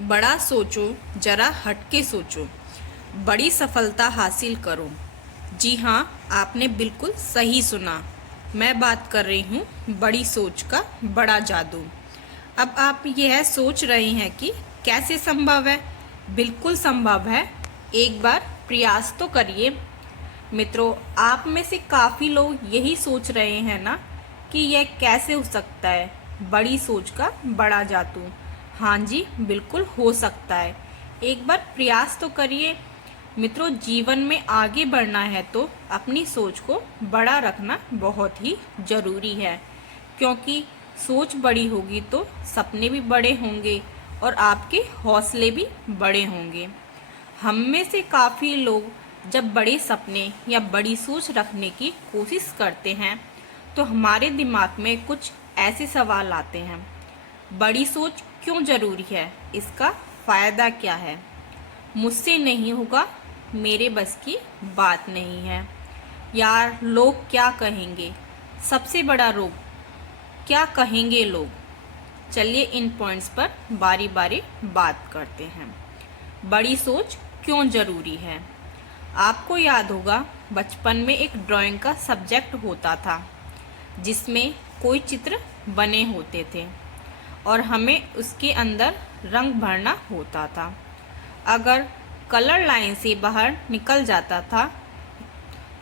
बड़ा सोचो, जरा हटके सोचो, बड़ी सफलता हासिल करो। जी हाँ, आपने बिल्कुल सही सुना। मैं बात कर रही हूँ बड़ी सोच का बड़ा जादू। अब आप यह सोच रहे हैं कि कैसे संभव है? बिल्कुल संभव है। एक बार प्रयास तो करिए। मित्रों, आप में से काफ़ी लोग यही सोच रहे हैं ना कि यह कैसे हो सकता है, बड़ी सोच का बड़ा जादू। हाँ जी, बिल्कुल हो सकता है। एक बार प्रयास तो करिए। मित्रों, जीवन में आगे बढ़ना है तो अपनी सोच को बड़ा रखना बहुत ही ज़रूरी है, क्योंकि सोच बड़ी होगी तो सपने भी बड़े होंगे और आपके हौसले भी बड़े होंगे। हम में से काफ़ी लोग जब बड़े सपने या बड़ी सोच रखने की कोशिश करते हैं तो हमारे दिमाग में कुछ ऐसे सवाल आते हैं। बड़ी सोच क्यों ज़रूरी है? इसका फ़ायदा क्या है? मुझसे नहीं होगा, मेरे बस की बात नहीं है। यार, लोग क्या कहेंगे? सबसे बड़ा रोग, क्या कहेंगे लोग? चलिए इन पॉइंट्स पर बारी बारी बात करते हैं। बड़ी सोच क्यों ज़रूरी है? आपको याद होगा, बचपन में एक ड्राइंग का सब्जेक्ट होता था जिसमें कोई चित्र बने होते थे और हमें उसके अंदर रंग भरना होता था। अगर कलर लाइन से बाहर निकल जाता था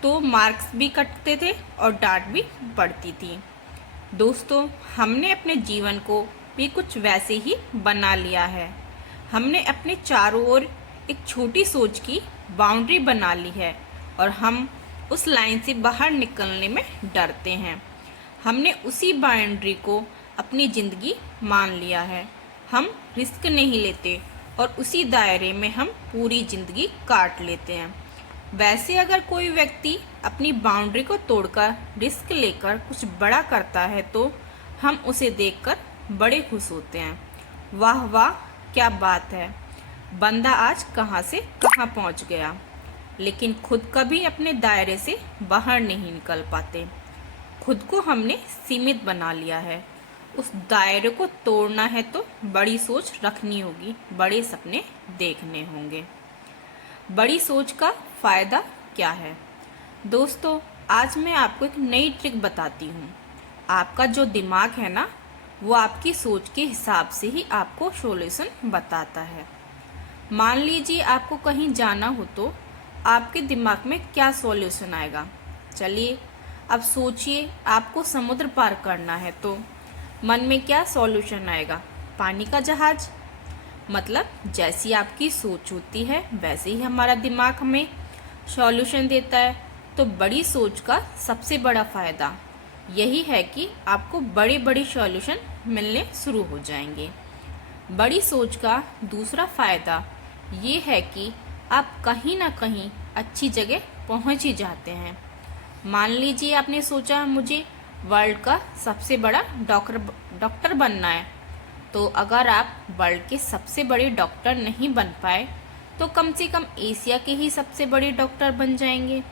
तो मार्क्स भी कटते थे और डांट भी पड़ती थी। दोस्तों, हमने अपने जीवन को भी कुछ वैसे ही बना लिया है। हमने अपने चारों ओर एक छोटी सोच की बाउंड्री बना ली है और हम उस लाइन से बाहर निकलने में डरते हैं। हमने उसी बाउंड्री को अपनी ज़िंदगी मान लिया है। हम रिस्क नहीं लेते और उसी दायरे में हम पूरी ज़िंदगी काट लेते हैं। वैसे अगर कोई व्यक्ति अपनी बाउंड्री को तोड़कर रिस्क लेकर कुछ बड़ा करता है तो हम उसे देखकर बड़े खुश होते हैं। वाह वाह, क्या बात है, बंदा आज कहाँ से कहाँ पहुँच गया। लेकिन खुद कभी अपने दायरे से बाहर नहीं निकल पाते। खुद को हमने सीमित बना लिया है। उस दायरे को तोड़ना है तो बड़ी सोच रखनी होगी, बड़े सपने देखने होंगे। बड़ी सोच का फ़ायदा क्या है? दोस्तों, आज मैं आपको एक नई ट्रिक बताती हूँ। आपका जो दिमाग है ना, वो आपकी सोच के हिसाब से ही आपको सॉल्यूशन बताता है। मान लीजिए आपको कहीं जाना हो तो आपके दिमाग में क्या सॉल्यूशन आएगा? चलिए अब सोचिए, आपको समुद्र पार करना है तो मन में क्या सॉल्यूशन आएगा? पानी का जहाज। मतलब जैसी आपकी सोच होती है वैसे ही हमारा दिमाग हमें सॉल्यूशन देता है। तो बड़ी सोच का सबसे बड़ा फ़ायदा यही है कि आपको बड़े बड़े सॉल्यूशन मिलने शुरू हो जाएंगे। बड़ी सोच का दूसरा फ़ायदा ये है कि आप कहीं ना कहीं अच्छी जगह पहुंच ही जाते हैं। मान लीजिए आपने सोचा मुझे वर्ल्ड का सबसे बड़ा डॉक्टर बनना है, तो अगर आप वर्ल्ड के सबसे बड़े डॉक्टर नहीं बन पाए तो कम से कम एशिया के ही सबसे बड़े डॉक्टर बन जाएंगे।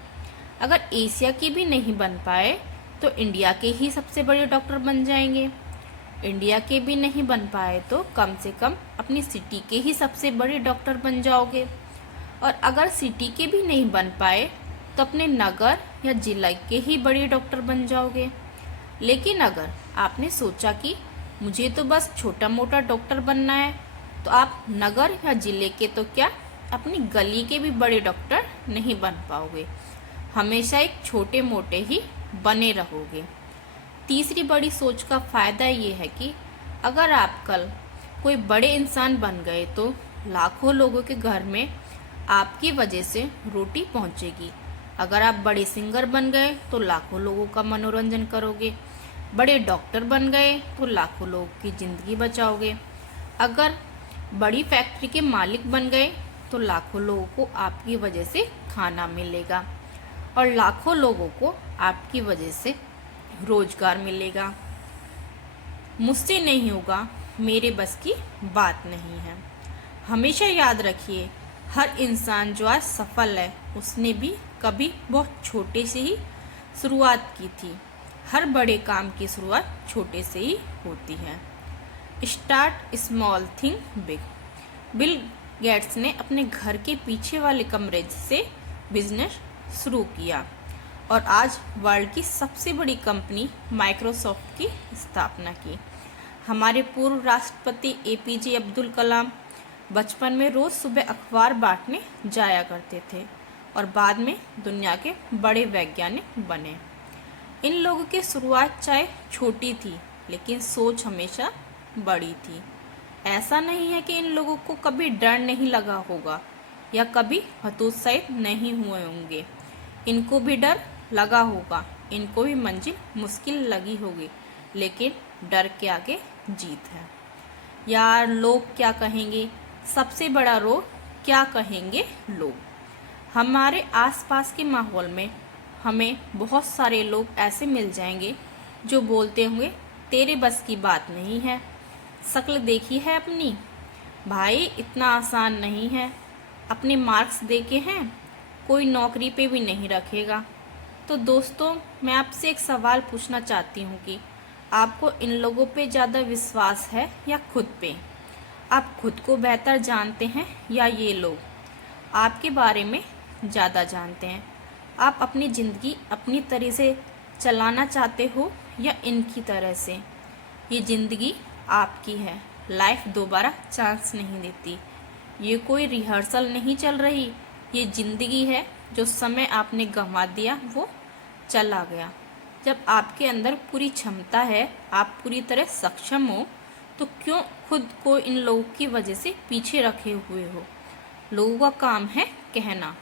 अगर एशिया के भी नहीं बन पाए तो इंडिया के ही सबसे बड़े डॉक्टर बन जाएंगे। इंडिया के भी नहीं बन पाए तो कम से कम अपनी सिटी के ही सबसे बड़े डॉक्टर बन जाओगे। और अगर सिटी के भी नहीं बन पाए तो अपने नगर या जिला के ही बड़े डॉक्टर बन जाओगे। लेकिन अगर आपने सोचा कि मुझे तो बस छोटा मोटा डॉक्टर बनना है, तो आप नगर या जिले के तो क्या, अपनी गली के भी बड़े डॉक्टर नहीं बन पाओगे। हमेशा एक छोटे मोटे ही बने रहोगे। तीसरी बड़ी सोच का फ़ायदा ये है कि अगर आप कल कोई बड़े इंसान बन गए तो लाखों लोगों के घर में आपकी वजह से रोटी पहुंचेगी। अगर आप बड़े सिंगर बन गए तो लाखों लोगों का मनोरंजन करोगे। बड़े डॉक्टर बन गए तो लाखों लोगों की ज़िंदगी बचाओगे। अगर बड़ी फैक्ट्री के मालिक बन गए तो लाखों लोगों को आपकी वजह से खाना मिलेगा और लाखों लोगों को आपकी वजह से रोजगार मिलेगा। मुझसे नहीं होगा, मेरे बस की बात नहीं है। हमेशा याद रखिए, हर इंसान जो आज सफल है उसने भी कभी बहुत छोटे से ही शुरुआत की थी। हर बड़े काम की शुरुआत छोटे से ही होती है। Start small think big. Bill Gates ने अपने घर के पीछे वाले कमरे से बिजनेस शुरू किया और आज वर्ल्ड की सबसे बड़ी कंपनी माइक्रोसॉफ्ट की स्थापना की। हमारे पूर्व राष्ट्रपति एपीजे अब्दुल कलाम बचपन में रोज़ सुबह अखबार बांटने जाया करते थे और बाद में दुनिया के बड़े वैज्ञानिक बने। इन लोगों की शुरुआत चाहे छोटी थी लेकिन सोच हमेशा बड़ी थी। ऐसा नहीं है कि इन लोगों को कभी डर नहीं लगा होगा या कभी हतोत्साहित नहीं हुए होंगे। इनको भी डर लगा होगा, इनको भी मंजिल मुश्किल लगी होगी, लेकिन डर के आगे जीत है। यार लोग क्या कहेंगे, सबसे बड़ा रोग क्या कहेंगे लोग। हमारे आसपास के माहौल में हमें बहुत सारे लोग ऐसे मिल जाएंगे जो बोलते होंगे तेरे बस की बात नहीं है, शक्ल देखी है अपनी, भाई इतना आसान नहीं है, अपने मार्क्स देखे हैं, कोई नौकरी पे भी नहीं रखेगा। तो दोस्तों मैं आपसे एक सवाल पूछना चाहती हूँ कि आपको इन लोगों पे ज़्यादा विश्वास है या खुद पे? आप खुद को बेहतर जानते हैं या ये लोग आपके बारे में ज़्यादा जानते हैं? आप अपनी ज़िंदगी अपनी तरह से चलाना चाहते हो या इनकी तरह से? ये ज़िंदगी आपकी है, लाइफ दोबारा चांस नहीं देती। ये कोई रिहर्सल नहीं चल रही, ये ज़िंदगी है। जो समय आपने गंवा दिया वो चला गया। जब आपके अंदर पूरी क्षमता है, आप पूरी तरह सक्षम हो, तो क्यों खुद को इन लोगों की वजह से पीछे रखे हुए हो? लोगों का काम है कहना।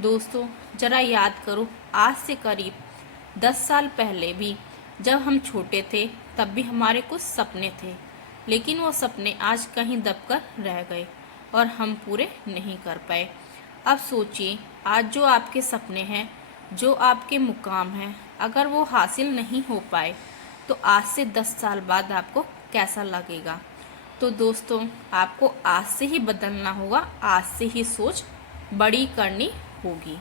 दोस्तों ज़रा याद करो, आज से करीब 10 साल पहले भी जब हम छोटे थे तब भी हमारे कुछ सपने थे, लेकिन वो सपने आज कहीं दबकर रह गए और हम पूरे नहीं कर पाए। अब सोचिए, आज जो आपके सपने हैं, जो आपके मुकाम हैं, अगर वो हासिल नहीं हो पाए तो आज से 10 साल बाद आपको कैसा लगेगा? तो दोस्तों आपको आज से ही बदलना होगा, आज से ही सोच बड़ी करनी होगी।